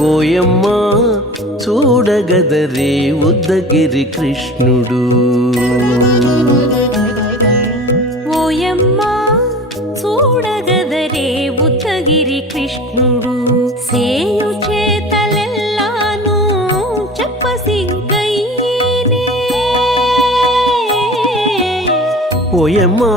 పోయమ్మా చూడగదరే ఉద్దగిరి కృష్ణుడు. ఓయమ్మా చూడగదరే ఉద్దగిరి కృష్ణుడు. సేయు చేతలెల్లాను చెప్పసిగ్గైనే పోయమ్మా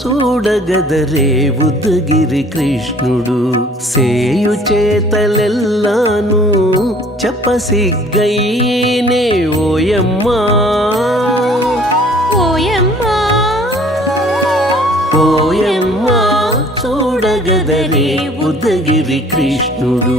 చూడగదరే ఉద్దగిరి కృష్ణుడు. సేయు చేతలెల్లాను చెప్పసిగ్గైనే ఓయమ్మా. ఓయమ్మా పోయమ్మా చూడగదరే ఉద్దగిరి కృష్ణుడు.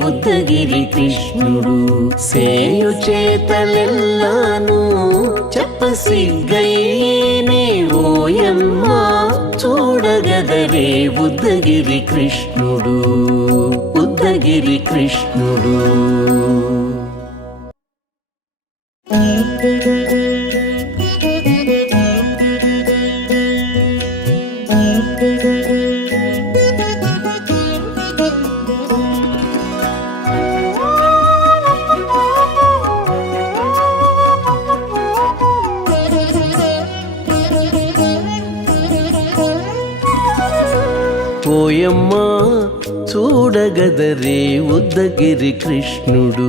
బుద్ధగిరి కృష్ణుడు సేయు చేతలెల్లాను. చెప్పసిగ్గయ్యేనే ఓయమ్మా చూడగదరే బుద్ధగిరి కృష్ణుడు బుద్ధగిరి కృష్ణుడు. ఓయమ్మా చూడగదరే ఉద్దగిరి కృష్ణుడు.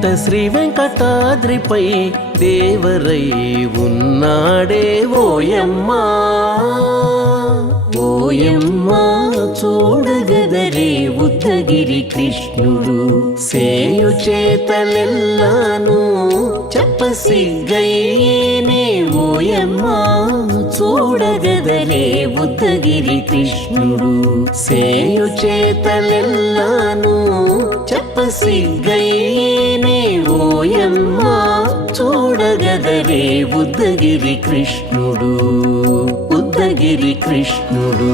తిట్ట శ్రీ వెంకటాద్రిపై దేవరై ఉన్నాడే ఓయమ్మా. ఓయమ్మా చూడగదరే ఉత్తగిరి కృష్ణుడు. సేయు చేతలెల్లాను చెప్పసిగ్గయ్యేనే ఓయమ్మా. చూడగదరే ఉత్తగిరి కృష్ణుడు. సేయు చేతలెల్లాను చెప్పసిగ్గయ్యేనే ఓయమ్మా చూడగదరే ఉద్దగిరి కృష్ణుడు ఉద్దగిరి కృష్ణుడు.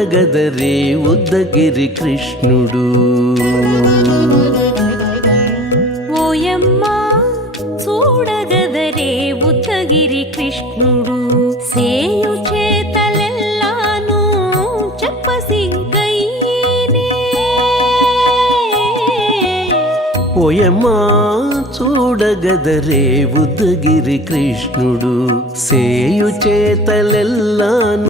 చూడగదరే ఉద్దగిరి కృష్ణుడు. ఓయమ్మా చూడగదరే ఉద్దగిరి కృష్ణుడు. సేయు చేతలెల్లాను పోయమ్మా చూడగదరే ఉద్దగిరి కృష్ణుడు. సేయు చేతలెల్లాను